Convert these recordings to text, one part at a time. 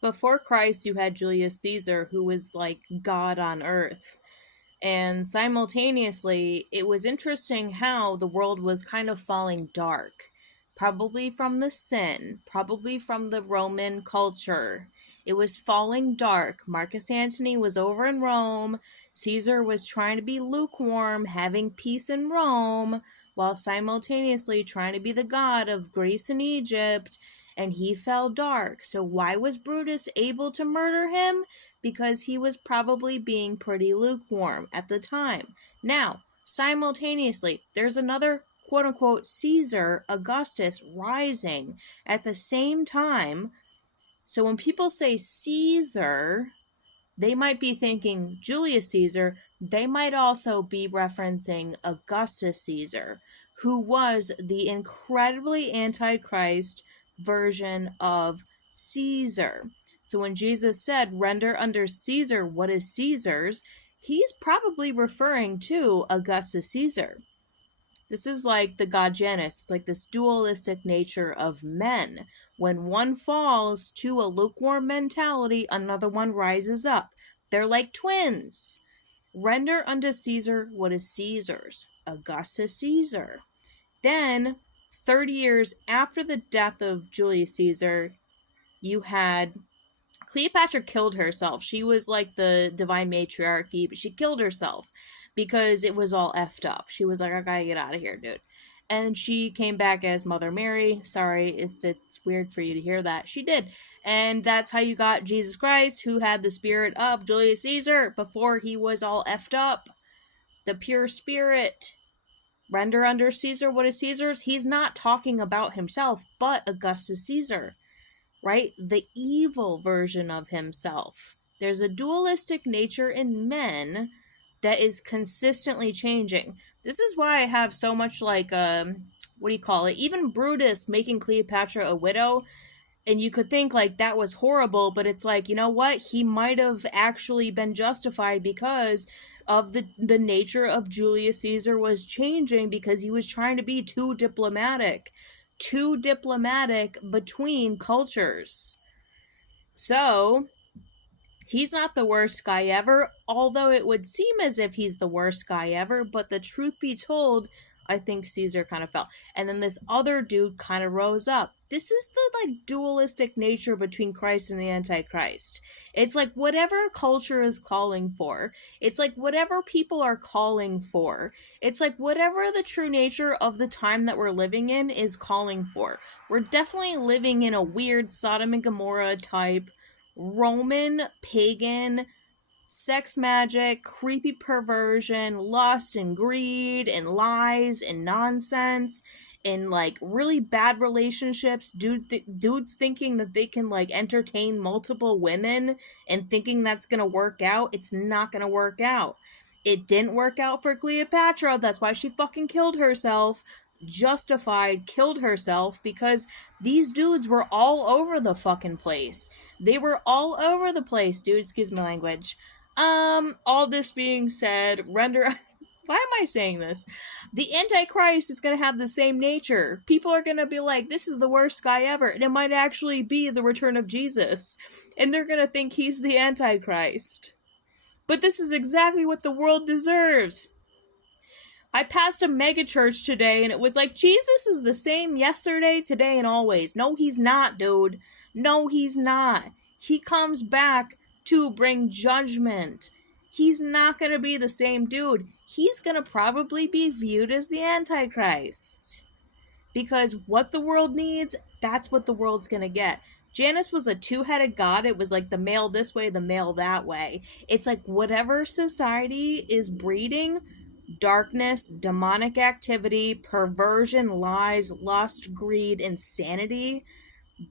Before Christ, you had Julius Caesar, who was like God on earth. And simultaneously, it was interesting how the world was kind of falling dark. Probably from the sin, probably from the Roman culture. It was falling dark. Marcus Antony was over in Rome. Caesar was trying to be lukewarm, having peace in Rome, while simultaneously trying to be the god of Greece and Egypt. And he fell dark. So why was Brutus able to murder him? Because he was probably being pretty lukewarm at the time. Now, simultaneously, there's another quote unquote Caesar Augustus rising at the same time. So when people say Caesar, they might be thinking Julius Caesar. They might also be referencing Augustus Caesar, who was the incredibly antichrist version of Caesar. So when Jesus said, render unto Caesar what is Caesar's, he's probably referring to Augustus Caesar. This is like the god Janus. It's like this dualistic nature of men. When one falls to a lukewarm mentality, another one rises up. They're like twins. Render unto Caesar what is Caesar's. Augustus Caesar. Then, 30 years after the death of Julius Caesar, you had Cleopatra killed herself. She was like the divine matriarchy, but she killed herself because it was all effed up. She was like, I gotta get out of here, dude. And she came back as Mother Mary. Sorry if it's weird for you to hear that. She did. And that's how you got Jesus Christ, who had the spirit of Julius Caesar before he was all effed up. The pure spirit. Render under Caesar what is Caesar's. He's not talking about himself, but Augustus Caesar. Right? The evil version of himself. There's a dualistic nature in men that is consistently changing. This is why I have so much like, what do you call it? Even Brutus making Cleopatra a widow. And you could think like that was horrible, but it's like, you know what? He might have actually been justified because of the nature of Julius Caesar was changing because he was trying to be too diplomatic between cultures. So, he's not the worst guy ever, although it would seem as if he's the worst guy ever, but the truth be told, I think Caesar kind of fell. And then this other dude kind of rose up. This is the like dualistic nature between Christ and the Antichrist. It's like whatever culture is calling for. It's like whatever people are calling for. It's like whatever the true nature of the time that we're living in is calling for. We're definitely living in a weird Sodom and Gomorrah type Roman pagan sex magic, creepy perversion, lust and greed and lies and nonsense and like really bad relationships, dudes thinking that they can like entertain multiple women and thinking that's gonna work out. It's not gonna work out. It didn't work out for Cleopatra. That's why she fucking killed herself. Justified, killed herself because these dudes were all over the fucking place. They were all over the place, dude. Excuse my language. All this being said, render. Why am I saying this? The Antichrist is gonna have the same nature. People are gonna be like, this is the worst guy ever. And it might actually be the return of Jesus. And they're gonna think he's the Antichrist. But this is exactly what the world deserves. I passed a mega church today and it was like, Jesus is the same yesterday, today, and always. No, he's not, dude. No, he's not. He comes back to bring judgment. He's not going to be the same dude. He's going to probably be viewed as the Antichrist. Because what the world needs, that's what the world's going to get. Janus was a two-headed god. It was like the male this way, the male that way. It's like whatever society is breeding, darkness, demonic activity, perversion, lies, lust, greed, insanity,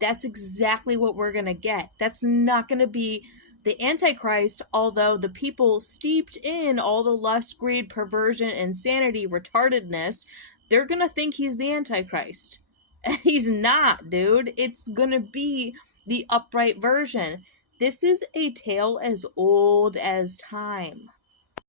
that's exactly what we're going to get. That's not going to be the Antichrist, although the people steeped in all the lust, greed, perversion, insanity, retardedness, they're going to think he's the Antichrist. And he's not, dude. It's going to be the upright version. This is a tale as old as time.